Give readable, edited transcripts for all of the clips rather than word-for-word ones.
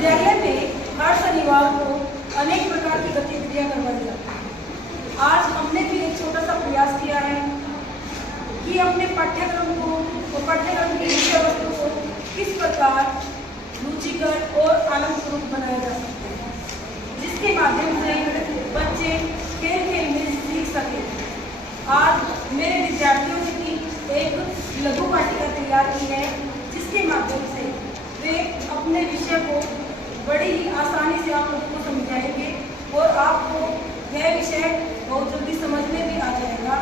विद्यालय में हर शनिवार को अनेक प्रकार की गतिविधियां करवाई जाती हैं। आज हमने भी एक छोटा सा प्रयास किया है कि अपने पाठ्यक्रम को पाठ्यक्रम की विषय वस्तु को किस प्रकार रुचिकर और आनंदपूर्वक बनाया जा सकता है, जिसके माध्यम से बच्चे खेल खेल में सीख सकें। आज मेरे विद्यार्थियों ने भी एक लघु पाठिका तैयार की है, जिसके माध्यम से वे अपने विषय को बड़ी ही आसानी से आप लोगों को समझाएंगे और आपको यह विषय बहुत जल्दी समझ में भी आ जाएगा।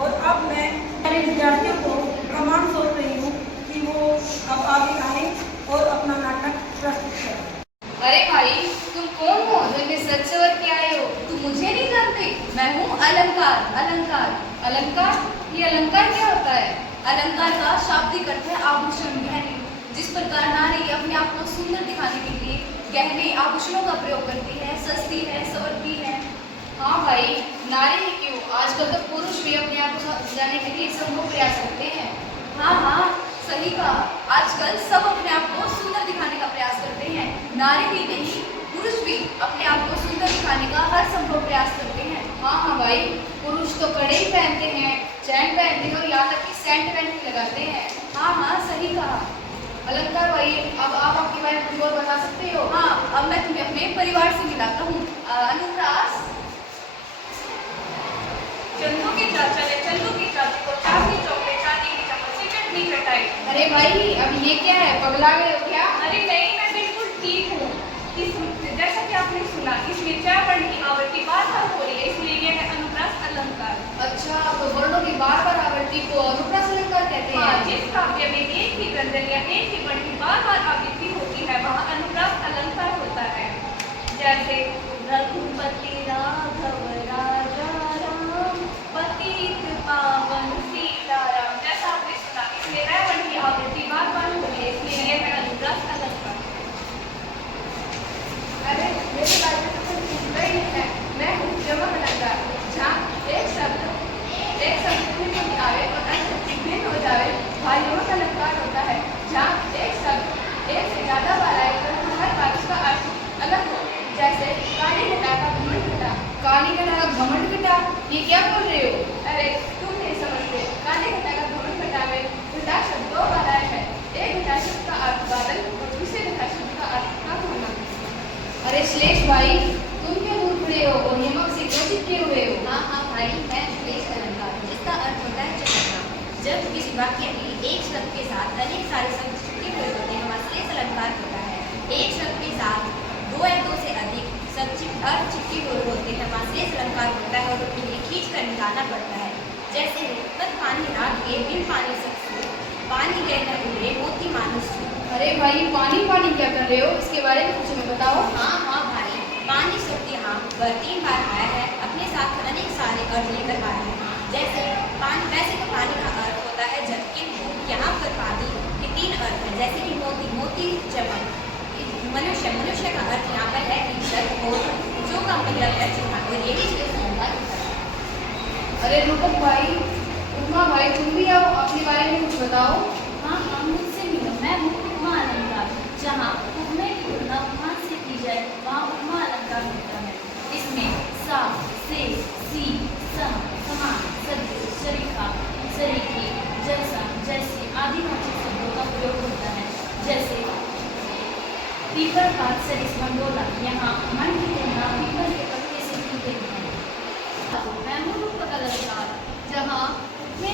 और अब मैं मेरे विद्यार्थियों को प्रमाण सौंप रही हूँ कि वो अब आगे आए और अपना नाटक प्रस्तुत करें। अरे भाई, तुम कौन हो जो इतने सच सवर के आए हो? तुम मुझे नहीं जानते? मैं हूँ अलंकार। अलंकार अलंकार ये अलंकार क्या होता है? अलंकार का शाब्दिक अर्थ है आभूषण, गहने। जिस प्रकार नारी अपने आप को सुंदर दिखाने के लिए गहने आभूषणों का प्रयोग करती है, सस्ती है, संवरती है। हाँ भाई, नारी ही क्यों, आजकल तो पुरुष भी अपने आप को सजाने के लिए संभव प्रयास करते हैं। हाँ, सही कहा। आजकल सब अपने आप को सुंदर दिखाने का प्रयास करते हैं। नारी ही नहीं, पुरुष भी अपने आप को सुंदर दिखाने का हर संभव प्रयास करते हैं। हाँ भाई, पुरुष तो कड़े ही पहनते हैं, चैन पहनते हैं और यहाँ तक कि सेंट वेंट भी लगाते हैं। हाँ, सही कहा। अलंकार भाई, अब आप आपके बारे में कुछ और बता सकते हो? हाँ, अब मैं तुम्हें अपने परिवार से मिलाता हूँ। अनुप्रास, चंदू के चाचा ने चंदू की चाची को चांदी चॉकलेट, चांदी की चम्मच से चटनी चटाई। अरे भाई, अब ये क्या है, पगला गए हो क्या? अरे नहीं, मैं बिल्कुल ठीक हूँ। जैसा कि आपने सुना, इसमें 4 वर्ण की आवृत्ति बार-बार हो रही है, इसलिए यह है अनुप्रास अलंकार। अच्छा, तो वर्णों की बार-बार आवृत्ति को अनुप्रास अलंकार कहते हैं। हाँ, जिस काव्य में एक ही व्यंजन या एक ही वर्ण की बार-बार आवृत्ति होती है, वहाँ अनुप्रास अलंकार होता है। जैसे रघुपति राघव राजा राम, पतित पावन सीताराम। जैसा आपने सुना, इसमें वह वर्ण की आवृत्ति बार-बार हो रही है, इसलिए यह है अनुप्रास अलंकार। अरे मेरे बारे में तो कुछ पूछना ही नहीं है। मैं हूँ जमक अलंकार, जहाँ एक शब्द भिन्न हो जावे और अन्य भिन्न हो जावे, वहाँ यमक अलंकार होता है। जहाँ एक शब्द एक से ज्यादा बार आए तो हर बार उसका अर्थ अलग हो। जैसे काली घटा का घमंड घटा। काली घटा का घमंड घटा, ये क्या बोल रहे हो? अरे तुम नहीं समझते। काली घटा का घमंड घटा में घटा शब्द 2 बार आया है। एक घटा शब्द का अर्थ बादल और दूसरे घटा शब्द का अर्थ का होना। अरे श्लेष भाई, तुम क्यों दूर खड़े हो और यमक से क्यों चिपके हुए हो? हाँ भाई, मैं श्लेष अलंकार, जिसका अर्थ होता है चिपकना। जब किसी वाक्य में एक शब्द के साथ अनेक सारे शब्द चिपके हुए होते हैं, वहाँ श्लेष अलंकार होता है। एक शब्द के साथ 2 या 2 से अधिक शब्द अर्थ चिपके हुए होते हैं, वहाँ श्लेष अलंकार होता है और उन्हें खींच कर निकालना पड़ता है। जैसे तत् पानी राग के बिन पानी सबसे, पानी गए न उड़े मोती मानुष। अरे भाई, पानी क्या कर रहे हो? इसके बारे में कुछ हमें बताओ। हाँ भाई, पानी शब्द यहाँ पर 3 बार आया है, अपने साथ अनेक सारे अर्थ लेकर आया है। जैसे पानी, वैसे तो पानी का अर्थ होता है जल, किंतु यहाँ पर पानी के 3 अर्थ हैं। जैसे कि मोती चमक। मनुष्य का अर्थ यहाँ पर है इज्जत और जो का मतलब है चूहा, और ये भी श्लेष अलंकार होता है। अरे रूपक भाई, उमा भाई, तुम भी आओ, अपने बारे में कुछ बताओ। हाँ, मुझसे मिलो। मैं हूँ उपमा अलंकार। जहाँ उपमे की तुलना उपमा से की जाए, वहाँ उपमा अलंकार होता है। इसमें सा, से, सी, सम, समान, सदृश, शरीफा, सरीखी, जैसा, जैसे आदि वाचक शब्दों का प्रयोग होता है। जैसे पीपल का सरिस मंडोला, यहाँ मन की तुलना पीपल के पत्ते से की गई है। मैं हूँ रूपक अलंकार, जहाँ उपमे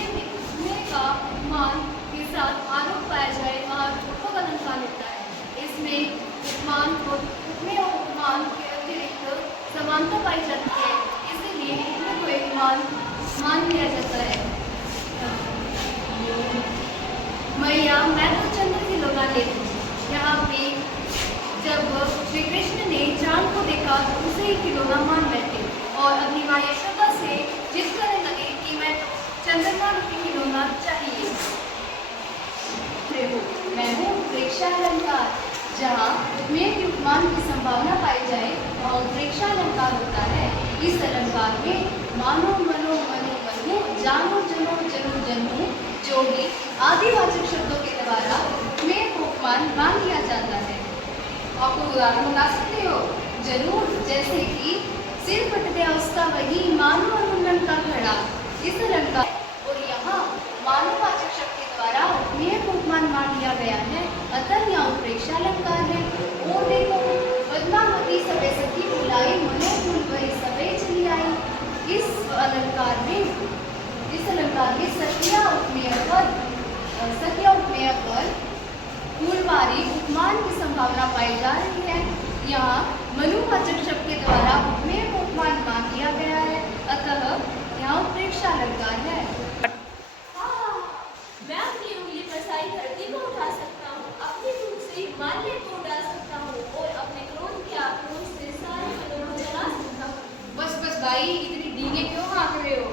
का उपमान के साथ आरोप पाया जाए, वहाँ रूपक अलंकार होता है। इसमें उपमान और उपमे और उपमान के अतिरिक्त समानता पाई जाती है, इसीलिए उपमे को एक मान लिया जाता है। मैया, मैं तो चंद्र की लोगा लेती हूँ। यहाँ पे जब श्री कृष्ण ने चांद को देखा तो उसे ही खिलौना मान बैठे और अपनी माँ यशोदा से जिद करने लगे कि मैं तो चंद्रमा रूपी खिलौना चाहिए। मैं हूँ उत्प्रेक्षा अलंकार, जहाँ उपमेय के उपमान की संभावना पाई जाए, वहाँ उत्प्रेक्षा अलंकार होता है। इस अलंकार में मानो मनो मनो मनो, जानो जनो जनो जनो, जोड़ी आदिवाचक शब्दों के द्वारा उपमेय को उपमान मान लिया जाता है। आप कोई उदाहरण बता सकते हो? जरूर, जैसे कि सिर फट गया उसका वही मानो अनुमन का खड़ा, इस अलंकार और यहाँ मानववाचक शब्द के द्वारा उपमेय को उपमान मान लिया गया है, अतः यहाँ उत्प्रेक्षा अलंकार है। और देखो, पद्मावती सबे सखी बुलाई मनोकुल वही सबे चली आई। इस अलंकार में सखिया उपमेय पर फूलवारी उपमान की संभावना पाई जा रही है। यहाँ मनुवाचक शब्द के द्वारा उपमेय को उपमान मान लिया गया है, अतः यहाँ उत्प्रेक्षा अलंकार है। मैं अपनी उंगली पर सारी धरती को उठा सकता हूँ, अपनी धूप से हिमालय को उड़ा सकता हूँ और अपने क्रोध के आक्रोश से सारे फलों को जला सकता हूँ। बस भाई, इतनी डींगे क्यों हाँक रहे हो?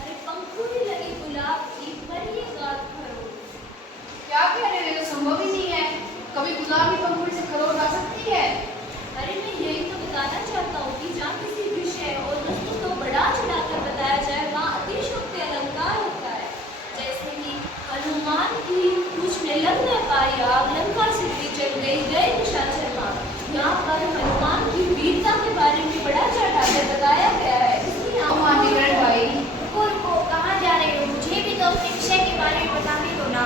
अरे पंखुड़ी लगी गुलाब की पर ये गात भरो। क्या कह रहे हो? ये तो संभव ही नहीं है। कभी गुलाब की पंखुड़ी से खरोट आ सकती है? अरे मैं यही तो बताना चाहता हूँ कि जहाँ किसी विषय और वस्तु को बढ़ा चढ़ाकर बताया जाए वहाँ अतिशयोक्ति अलंकार होता है। जैसे कि हनुमान की पूछ में लग न पाई आग, लंका सिद्धि चल गई गए निशाचर भाग। यहाँ पर हनुमान की वीरता के बारे में बढ़ा चढ़ाकर बताया गया है, इसलिए महानिरण भाई, रुको, कहाँ जा रहे हो? मुझे भी तो अपने विषय के बारे में बताने दो ना।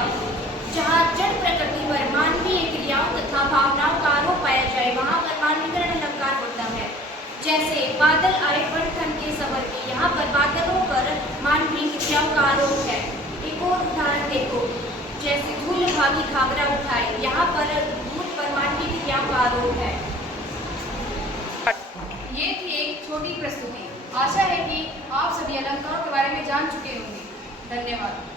जहाँ जड़ प्रकृति पर मानवीय क्रियाओं तथा भावनाओं का आरोप पाया जाए वहाँ पर मानवीकरण अलंकार होता है। जैसे बादल आए पटखन के सवर के, यहाँ पर बादलों पर मानवीय क्रियाओं का आरोप है। एक और उदाहरण देखो, जैसे धूल भागी घाघरा उठाए, यहाँ पर धूल पर मानवीय क्रियाओं का आरोप है। ये थी एक छोटी प्रस्तुति। आशा है कि आप सभी अलंकारों के बारे में जान चुके होंगे। धन्यवाद।